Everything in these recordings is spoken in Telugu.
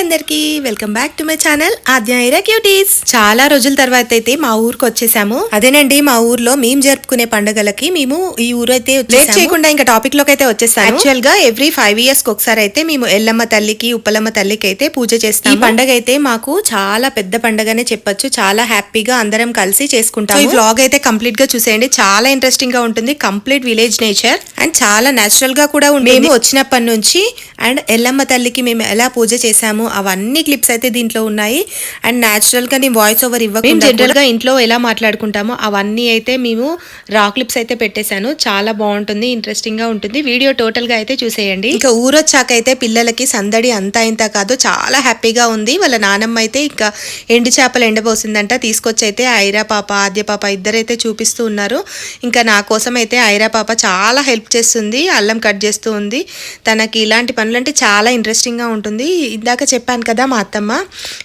అందరికి welcome back to my channel Aadya cuties. చాలా రోజుల తర్వాత అయితే మా ఊరికి వచ్చేసాము. అదేనండి, మా ఊర్లో మేము జరుపుకునే పండుగలకి మేము ఈ ఊరు అయితే లేట్ చేయకుండా ఇంకా టాపిక్ లోకి అయితే వచ్చేసాము. యాక్చువల్ గా ఎవ్రీ 5 years కి ఒకసారి అయితే మేము ఎల్లమ్మ తల్లికి ఉప్పలమ్మ తల్లికి అయితే పూజ చేస్తాము. ఈ పండుగ అయితే మాకు చాలా పెద్ద పండుగనే చెప్పొచ్చు. చాలా హ్యాపీగా అందరం కలిసి చేసుకుంటాము. ఈ వ్లాగ్ అయితే కంప్లీట్ గా చూసేయండి, చాలా ఇంట్రెస్టింగ్ గా ఉంటుంది. కంప్లీట్ విలేజ్ నేచర్ అండ్ చాలా నేచురల్ గా కూడా ఉంటుంది. మేము వచ్చినప్పటి నుంచి అండ్ ఎల్లమ్మ తల్లికి మేము ఎలా పూజ చేసాము అవన్నీ క్లిప్స్ అయితే దీంట్లో ఉన్నాయి. అండ్ న్యాచురల్ గా నేను వాయిస్ ఓవర్ ఇవ్వకుండా జనరల్ గా ఇంట్లో ఎలా మాట్లాడుకుంటామో అవన్నీ అయితే మేము రా క్లిప్స్ అయితే పెట్టేశాను. చాలా బాగుంటుంది, ఇంట్రెస్టింగ్ గా ఉంటుంది. వీడియో టోటల్ గా అయితే చూసేయండి. ఇంకా ఊరొచ్చాక అయితే పిల్లలకి సందడి అంతా ఇంత కాదు, చాలా హ్యాపీగా ఉంది. వాళ్ళ నానమ్మ అయితే ఇంకా ఎండు చేపలు ఎండబోసిందంట, తీసుకొచ్చి అయితే ఐరా పాప ఆద్య పాప ఇద్దరైతే చూపిస్తూ ఉన్నారు. ఇంకా నా కోసం అయితే ఐరా పాప చాలా హెల్ప్ చేస్తుంది, అల్లం కట్ చేస్తూ ఉంది. తనకి ఇలాంటి పనులంటే చాలా ఇంట్రెస్టింగ్ గా ఉంటుంది. ఇందాక చెప్పాను కదా, మా అత్తమ్మ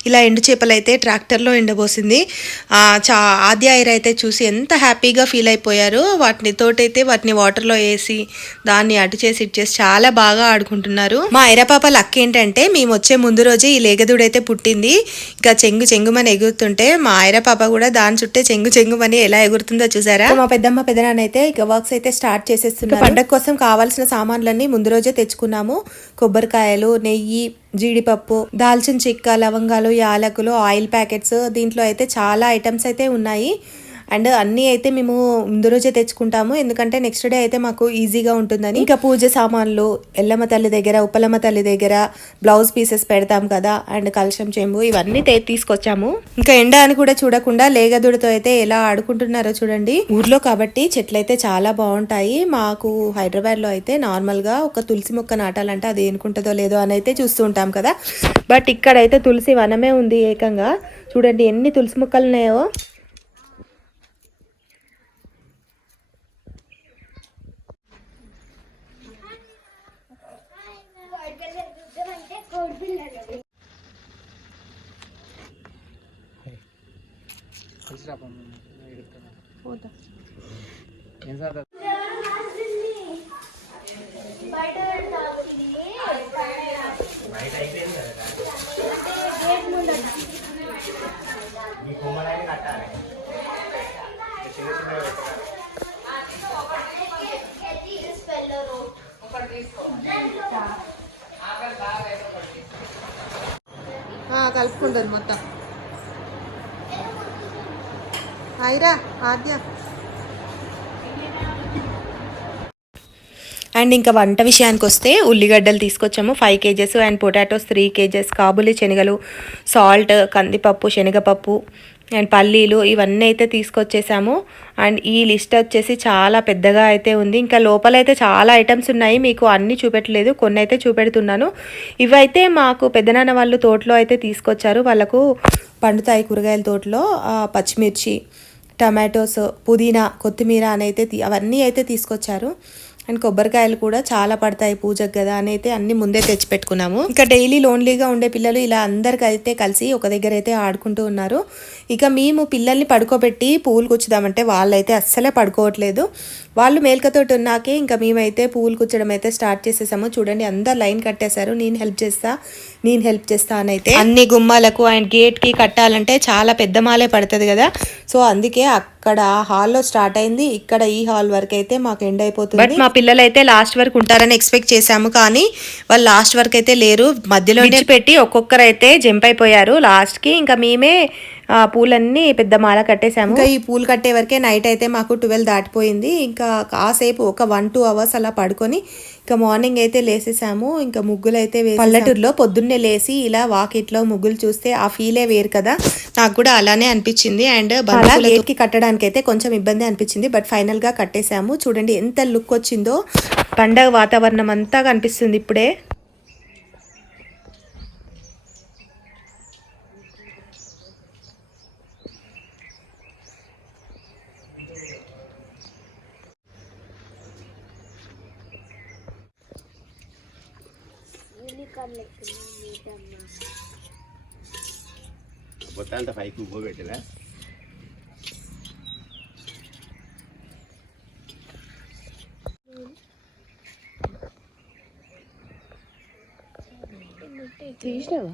ఇలా ఎండు చేపలు అయితే ట్రాక్టర్లో ఎండబోసింది. ఆద్య ఐరా అయితే చూసి ఎంత హ్యాపీగా ఫీల్ అయిపోయారు. వాటిని వాటర్లో వేసి దాన్ని అటు చేసి ఇటు చేసి చాలా బాగా ఆడుకుంటున్నారు. మా ఐరా పాప లక్ ఏంటంటే మేము వచ్చే ముందు రోజే ఈ లేగదుడైతే పుట్టింది. ఇంకా చెంగుమని ఎగురుతుంటే మా ఐరా పాప కూడా దాని చుట్టే చెంగుమని ఎలా ఎగురుతుందో చూసారా. మా పెద్దమ్మ పెద్దనాన్న అయితే ఇక వర్క్స్ అయితే స్టార్ట్ చేసేస్తున్నారు. పండగ కోసం కావాల్సిన సామాన్లన్నీ ముందు రోజే తెచ్చుకున్నాము. కొబ్బరికాయలు, నెయ్యి, జీడిపప్పు, దాల్చిన చెక్క, లవంగాలు, యాలకులు, ఆయిల్ ప్యాకెట్స్, దీంట్లో అయితే చాలా ఐటమ్స్ అయితే ఉన్నాయి. అండ్ అన్నీ అయితే మేము ముందు రోజే తెచ్చుకుంటాము, ఎందుకంటే నెక్స్ట్ డే అయితే మాకు ఈజీగా ఉంటుందని. ఇంకా పూజ సామాన్లు ఎల్లమ్మ తల్లి దగ్గర, ఉప్పలమ్మ తల్లి దగ్గర బ్లౌజ్ పీసెస్ పెడతాం కదా, అండ్ కలశం చెంబు ఇవన్నీ తీసుకొచ్చాము. ఇంకా ఎండ అని కూడా చూడకుండా లేగదుడితో అయితే ఎలా ఆడుకుంటున్నారో చూడండి. ఊర్లో కాబట్టి చెట్లు అయితే చాలా బాగుంటాయి. మాకు హైదరాబాద్ లో అయితే నార్మల్ గా ఒక తులసి మొక్క నాటాలంటే అది ఏనుకుంటుందో లేదో అని అయితే చూస్తూ ఉంటాం కదా, బట్ ఇక్కడైతే తులసి వనమే ఉంది ఏకంగా. చూడండి ఎన్ని తులసి మొక్కలు ఉన్నాయో. కలుపుకుంటుంది మొత్తం. ఐరా ఆద్య. అండ్ ఇంకా వంట విషయానికి వస్తే ఉల్లిగడ్డలు తీసుకొచ్చాము 5 kgs and potatoes 3 kgs, Kabuli శనగలు, సాల్ట్, కందిపప్పు, శనగపప్పు అండ్ పల్లీలు ఇవన్నీ అయితే తీసుకొచ్చేసాము. అండ్ ఈ లిస్ట్ వచ్చేసి చాలా పెద్దగా అయితే ఉంది. ఇంకా లోపలైతే చాలా ఐటమ్స్ ఉన్నాయి, మీకు అన్నీ చూపెట్టలేదు, కొన్ని అయితే చూపెడుతున్నాను. ఇవైతే మాకు పెద్దనాన్న వాళ్ళు తోటలో అయితే తీసుకొచ్చారు. వాళ్ళకు పండుతాయి కూరగాయల తోటలో. పచ్చిమిర్చి, టమాటోస్, పుదీనా, కొత్తిమీర అని అయితే అవన్నీ అయితే తీసుకొచ్చారు. అండ్ కొబ్బరికాయలు కూడా చాలా పడతాయి పూజకు కదా అని అయితే అన్ని ముందే తెచ్చి పెట్టుకున్నాము. ఇంకా డైలీ లోన్లీగా ఉండే పిల్లలు ఇలా అందరికైతే కలిసి ఒక దగ్గర అయితే ఆడుకుంటూ ఉన్నారు. ఇక మేము పిల్లల్ని పడుకోబెట్టి పూలు కూర్చుదామంటే వాళ్ళైతే అస్సలే పడుకోవట్లేదు. వాళ్ళు మేల్కతోటి ఉన్నాకే ఇంకా మేమైతే పూలు కూర్చడం అయితే స్టార్ట్ చేసేసాము. చూడండి అందరు లైన్ కట్టేశారు. నేను హెల్ప్ చేస్తా అని అయితే అన్ని గుమ్మాలకు అండ్ గేట్ కి కట్టాలంటే చాలా పెద్ద మాలే పడుతుంది కదా, సో అందుకే అక్కడ హాల్లో స్టార్ట్ అయింది. ఇక్కడ ఈ హాల్ వరకు అయితే మాకు ఎండ్ అయిపోతుంది. బట్ మా పిల్లలు అయితే లాస్ట్ వరకు ఉంటారని ఎక్స్పెక్ట్ చేశాము, కానీ వాళ్ళు లాస్ట్ వరకు అయితే లేరు. మధ్యలో పెట్టి ఒక్కొక్కరు అయితే జంప్ అయిపోయారు లాస్ట్ కి. ఇంకా మేమే పూలన్నీ పెద్ద మాల కట్టేసాము. ఇంకా ఈ పూలు కట్టే వరకే నైట్ అయితే మాకు 12 దాటిపోయింది. ఇంకా కాసేపు ఒక 1-2 hours అలా పడుకొని ఇంకా మార్నింగ్ అయితే లేసేసాము. ఇంకా ముగ్గులు అయితే పల్లెటూరులో పొద్దున్నే లేసి ఇలా వాకిట్లో ముగ్గులు చూస్తే ఆ ఫీలే వేరు కదా, నాకు కూడా అలానే అనిపించింది. అండ్ గేట్ కి కట్టడానికి అయితే కొంచెం ఇబ్బంది అనిపించింది, బట్ ఫైనల్ గా కట్టేసాము. చూడండి ఎంత లుక్ వచ్చిందో, పండగ వాతావరణం అంతా కనిపిస్తుంది ఇప్పుడే. బొత్తంతా పైకి పోబెట్టదా తీసినావా?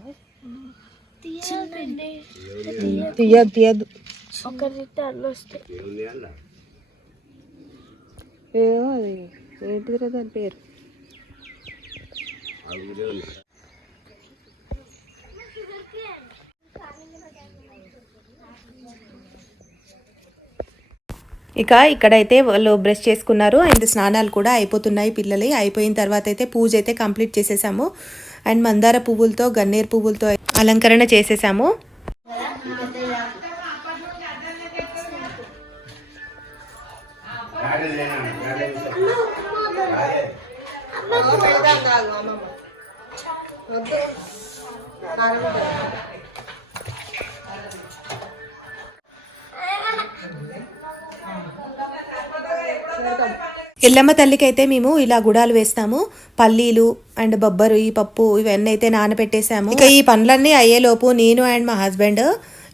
తీయద్దు తీయద్దు. ఏమో అది ఏంటిదిరా దాని పేరు. ఇక ఇక్కడైతే వాళ్ళు బ్రష్ చేసుకున్నారు అండ్ స్నానాలు కూడా అయిపోతున్నాయి పిల్లలు. అయిపోయిన తర్వాత అయితే పూజ అయితే కంప్లీట్ చేసేసాము అండ్ మందార పువ్వులతో గన్నేరు పువ్వులతో అలంకరణ చేసేసాము. ఎల్లమ్మ తల్లికి అయితే మేము ఇలా గుడాలు వేస్తాము. పల్లీలు అండ్ బొబ్బరు ఈ పప్పు ఇవన్నీ అయితే నానబెట్టేసాము. ఇక ఈ పనులన్నీ అయ్యేలోపు నేను అండ్ మా హస్బెండ్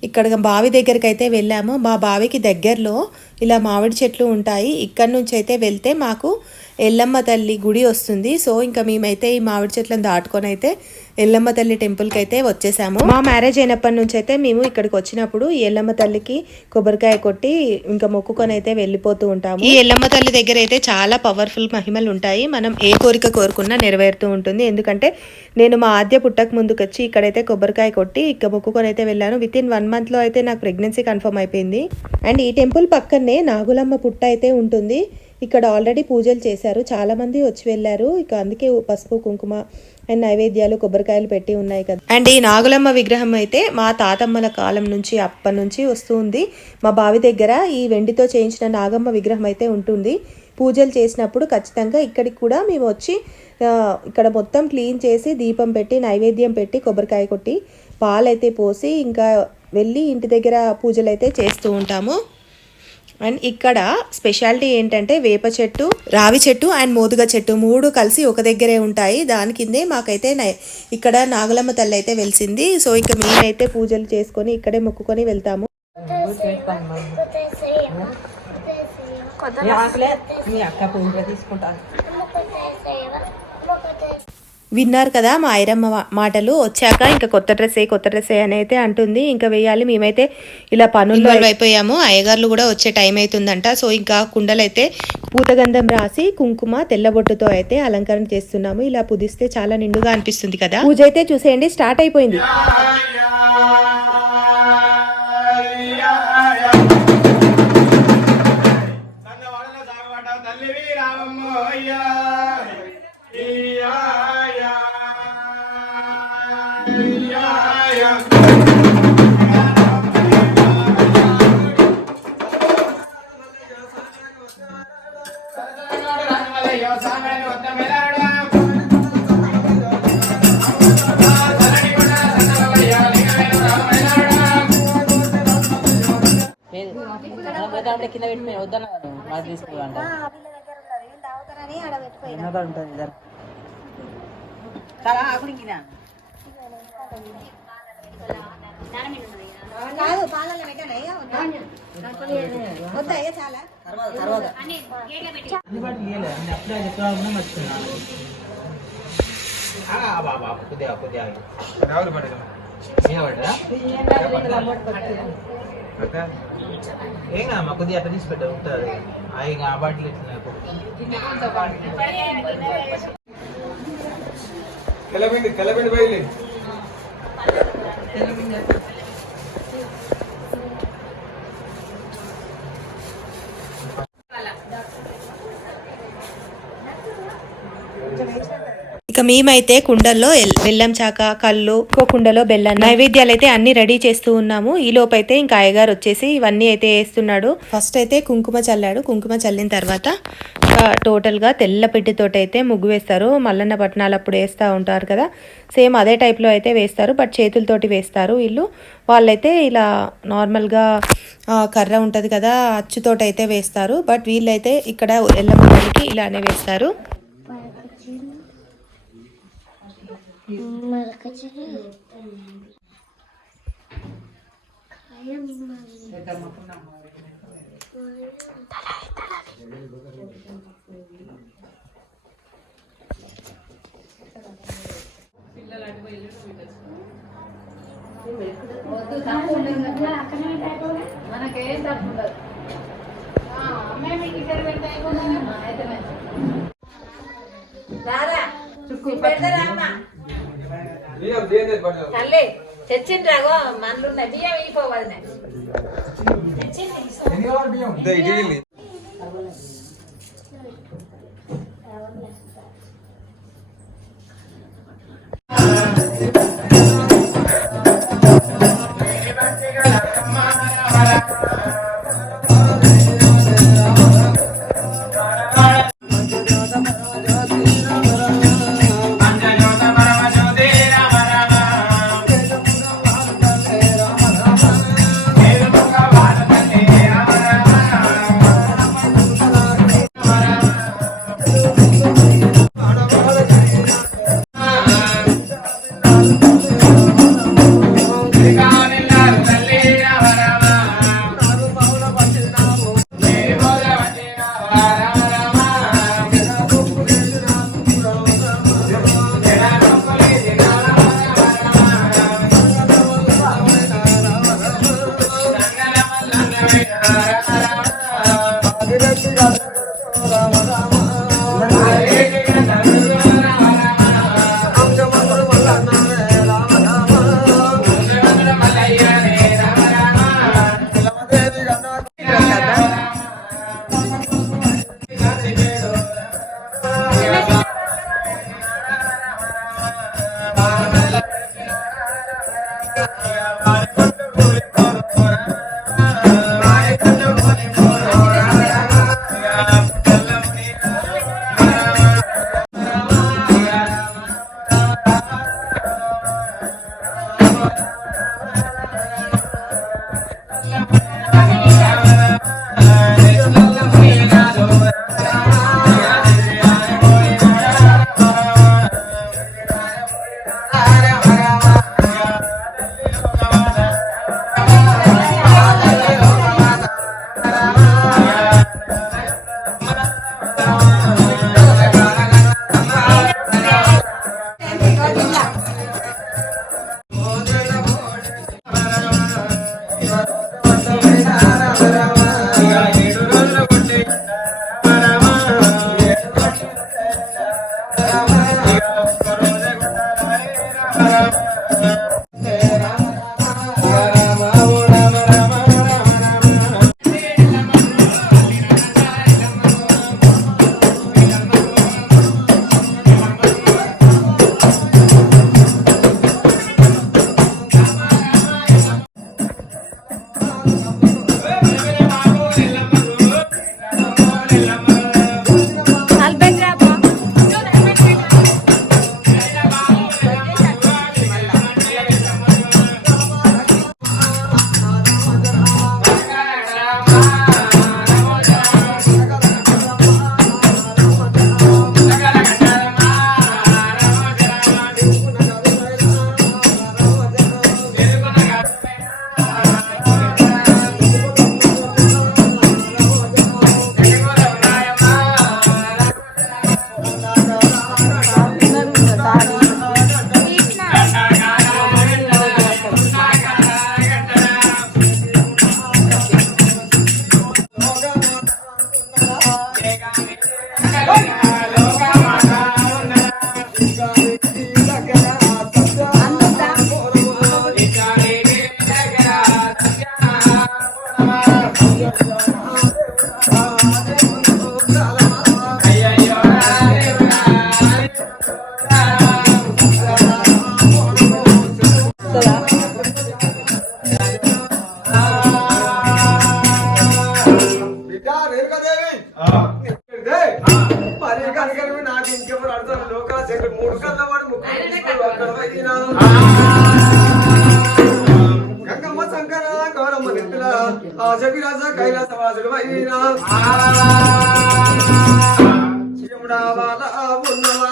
ఇక్కడ బావి దగ్గరికి అయితే వెళ్ళాము. మా బావికి దగ్గరలో ఇలా మామిడి చెట్లు ఉంటాయి. ఇక్కడ నుంచి అయితే వెళ్తే మాకు ఎల్లమ్మ తల్లి గుడి వస్తుంది. సో ఇంకా మేమైతే ఈ మామిడి చెట్లను దాటుకొని అయితే ఎల్లమ్మ తల్లి టెంపుల్కి అయితే వచ్చేసాము. మా మ్యారేజ్ అయినప్పటి నుంచి అయితే మేము ఇక్కడికి వచ్చినప్పుడు ఈ ఎల్లమ్మ తల్లికి కొబ్బరికాయ కొట్టి ఇంకా మొక్కుకొని అయితే వెళ్ళిపోతూ ఉంటాము. ఈ ఎల్లమ్మ తల్లి దగ్గర అయితే చాలా పవర్ఫుల్ మహిమలు ఉంటాయి. మనం ఏ కోరిక కోరుకున్నా నెరవేరుతూ ఉంటుంది. ఎందుకంటే నేను మా ఆద్య పుట్టక ముందుకు వచ్చి ఇక్కడైతే కొబ్బరికాయ కొట్టి ఇక్కడ మొక్కుకొని అయితే వెళ్ళాను. వితిన్ 1 monthలో అయితే నాకు ప్రెగ్నెన్సీ కన్ఫర్మ్ అయిపోయింది. అండ్ ఈ టెంపుల్ పక్కనే నాగులమ్మ పుట్ట అయితే ఉంటుంది. ఇక్కడ ఆల్రెడీ పూజలు చేశారు, చాలా మంది వచ్చి వెళ్ళారు. ఇక అందుకే పసుపు కుంకుమ అండ్ నైవేద్యాలు కొబ్బరికాయలు పెట్టి ఉన్నాయి కదా. అండ్ ఈ నాగులమ్మ విగ్రహం అయితే మా తాతమ్మల కాలం నుంచి అప్పటి నుంచి వస్తుంది. మా బావి దగ్గర ఈ వెండితో చేయించిన నాగమ్మ విగ్రహం అయితే ఉంటుంది. పూజలు చేసినప్పుడు ఖచ్చితంగా ఇక్కడికి కూడా మేము వచ్చి ఇక్కడ మొత్తం క్లీన్ చేసి దీపం పెట్టి నైవేద్యం పెట్టి కొబ్బరికాయ కొట్టి పాలైతే పోసి ఇంకా వెళ్ళి ఇంటి దగ్గర పూజలు అయితే చేస్తూ ఉంటాము. అండ్ ఇక్కడ స్పెషాలిటీ ఏంటంటే వేప చెట్టు, రావి చెట్టు అండ్ మోదుగ చెట్టు 3 కలిసి ఒక దగ్గరే ఉంటాయి. దాని కిందే మాకైతే ఇక్కడ నాగులమ్మ తల్లి అయితే వెలిసింది. సో ఇక మేమైతే పూజలు చేసుకొని ఇక్కడే మొక్కుకొని వెళ్తాము. విన్నారు కదా మా ఐరమ్మ మాటలు. వచ్చాక ఇంకా కొత్త డ్రెస్ అని అయితే అంటుంది. ఇంకా వేయాలి. మేమైతే ఇలా పనుల్లో అయిపోయాము. అయ్యగారులు కూడా వచ్చే టైం అవుతుందంట. సో ఇంకా కుండలైతే పూతగంధం రాసి కుంకుమ తెల్లబొట్టుతో అయితే అలంకరణ చేస్తున్నాము. ఇలా పుదిస్తే చాలా నిండుగా అనిపిస్తుంది కదా. పూజ అయితే చూసేయండి స్టార్ట్ అయిపోయింది. కింద పెట్టి వద్దన్నా మాకు తీసుకోవాలంటే చాలా ఆకుడికినా ఏం మా కొద్దిగా అట్లా తీసి పెట్టా ఉంటుంది. ఆ బాటిల్ తెల్లపిండి బయలు ఇక మేమైతే కుండల్లో బెల్లం చాక కళ్ళు కుండలో బెల్లం నైవేద్యాలు అయితే అన్ని రెడీ చేస్తూ ఉన్నాము. ఈ లోపైతే ఇంకా అయ్యగారు వచ్చేసి ఇవన్నీ అయితే వేస్తున్నాడు. ఫస్ట్ అయితే కుంకుమ చల్లాడు. కుంకుమ చల్లిన తర్వాత టోటల్ గా తెల్ల పిండితోటి అయితే ముగ్గు వేస్తారు. మల్లన్న పట్నాలు అప్పుడు వేస్తూ ఉంటారు కదా, సేమ్ అదే టైప్ లో అయితే వేస్తారు. బట్ చేతులతోటి వేస్తారు వీళ్ళు. వాళ్ళైతే ఇలా నార్మల్ గా కర్ర ఉంటది కదా అచ్చుతోటి అయితే వేస్తారు. బట్ వీళ్ళైతే ఇక్కడ ఎల్లమ్మకి ఇలానే వేస్తారు. మనకేం తప్పు ఉండదు. అమ్మాయి మీకు ఇక్కడ పెడితే అయితే రారా పెడతారా అమ్మ తల్లి తెచ్చిండ్రాగో మనలున్నాయి బియ్యం ఇపోవది గంగమ్మ శంకర గౌరమ్మ నెత్తుల జబిరాజ కైలాసవాసుడు శివుడా వాళ్ళ ఉన్నవా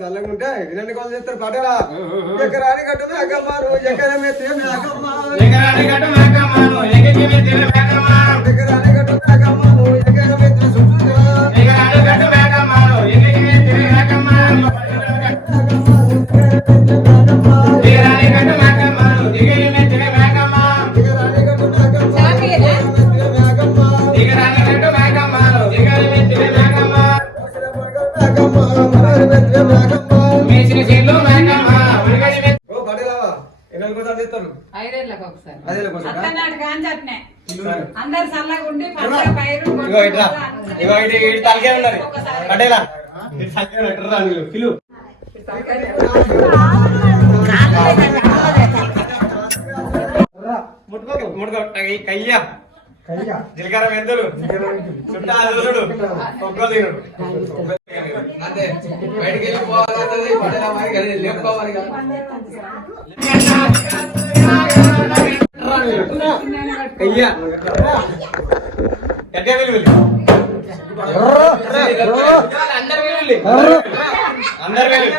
చల్లకుంటే వినండి కాల్ చేస్తారు పాటలా ఎకరాని గట్టు మేకమ్మారు ఎకరం ఎత్తే మేకమ్మ ఎకరాని గట్టు మేకమ్మారు ఎకరం ఎత్తే మేకమ్మ ఎకరాని గట్టు మేకమ్మారు ఎకరం ఎత్తే సుట్టుగా ఎకరాని గట్టు మేకమ్మారు ఎకరం ఎత్తే మేకమ్మ ఎకరాని గట్టు మేకమ్మారు ఎకరం ఎత్తే మేకమ్మ ఎకరాని గట్టు మేకమ్మారు ఎకరాని గట్టు మేకమ్మారు ఎకరం ఎత్తే మేకమ్మ మేసిన చేలో మేకమ్మ ఓ బడేలావా ఎన్నెల కోసం చేస్తారు 5 ఏళ్ళకి ఒకసారి 5 ఏళ్ళకి ఒకసారి అత్తనాడు గాంజట్నే అందరు సల్లగా ఉండి పంట పైరు ఇగో ఇట్లా ఇగో ఇటు తలకే ఉన్నది బడేలా ఇటు తలకే ఉన్నది రా నీళ్ళు కిలో ముట్టుకో కయ్యా జీలకర్ర మెంతులు చుట్టా చూడు ఒక్కలు అంతే బయటికి వెళ్ళిపోవాలి లేపుకోవాలి కయ్యా ఎట్లా వెళ్ళి అందరు వెళ్ళి అందరు వెళ్ళి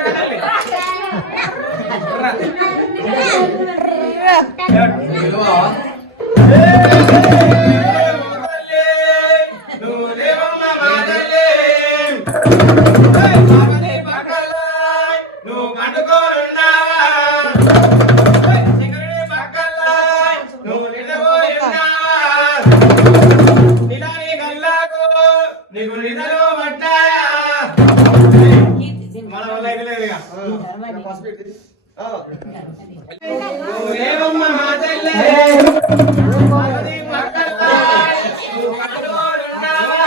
నీకు నిధులు మట్ట మన వల్ల అయితే లేదు ఇక. పసుపు పెట్టి. ఓరేవమ్మ మా తల్లే, అది పక్కల్లా, నువ్వు పక్కలోనున్నావా?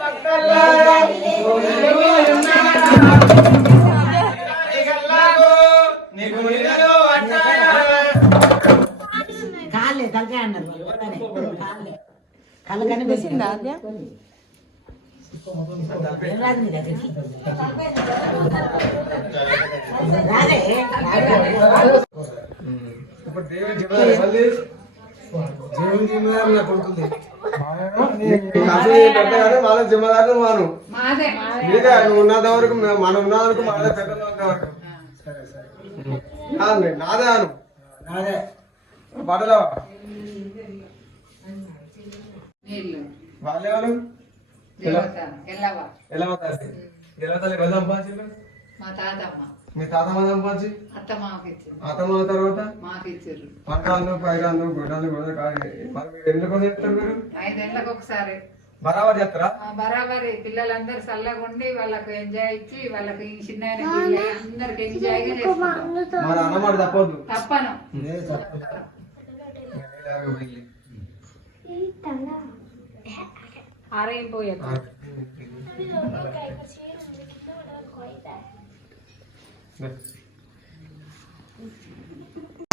పక్కల్లా, నువ్వు ఉన్నావా? నీకల్లాగు, నీకు నిధులు మట్టాయా? కాళ్ళే తలకాయ అన్నారు కాళ్ళే కళ్ళు కనిపిస్తుందా ఇప్పుడు దేవుని జిమ్మదారి మళ్ళీ దేవుని జిమ్మదారి నాకు ఉంటుంది. మన జిమ్మదారి మాను మీదే నువ్వు ఉన్నంత వరకు మనం ఉన్నంత వరకు మన పెద్దలు ఉన్నంత వరకు నాదే అను నాదే బట్టలు వాళ్ళెవరు ఎలా అవుతారు ఎలా తల్లి వెళ్ళి సంపాదించారు మా తాతమ్మ మీ తాతమ్మ సంపాదించి అత్త మాకిచ్చింది అత్తమ్మ తర్వాత మాకిచ్చారు పంటలు పైరాలు గొడ్డలు కూడా మరి మీరు ఎందుకు చేస్తారు మీరు 5 ఏళ్ళకి ఒకసారి బరాబర్ చేస్తారా బరాబరి పిల్లలందరూ చల్లగా ఉండి వాళ్ళకి ఎంజాయ్ ఇచ్చి వాళ్ళకి ఈ చిన్న అందరికి ఎంజాయ్ గా చేసుకుంటాం. మరి అన్నమాట తప్పొద్దు తప్పను ఆరైపోయాక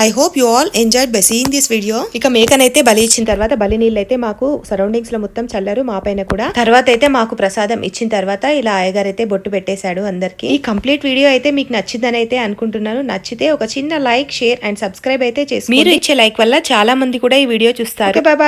I hope you all enjoyed by seeing this video. ఇక మేకనైతే బలి ఇచ్చిన తర్వాత బలి నీళ్ళు అయితే మాకు సరౌండింగ్స్ లో మొత్తం చల్లారు, మా పైన కూడా. తర్వాత అయితే మాకు ప్రసాదం ఇచ్చిన తర్వాత ఇలా అయ్యగారు అయితే బొట్టు పెట్టేశాడు అందరికి. ఈ కంప్లీట్ వీడియో అయితే మీకు నచ్చిందని అయితే అనుకుంటున్నాను. నచ్చితే ఒక చిన్న లైక్, షేర్ అండ్ సబ్స్క్రైబ్ అయితే చేసి మీరు ఇచ్చే లైక్ వల్ల చాలా మంది కూడా ఈ వీడియో చూస్తారు. బాయ్.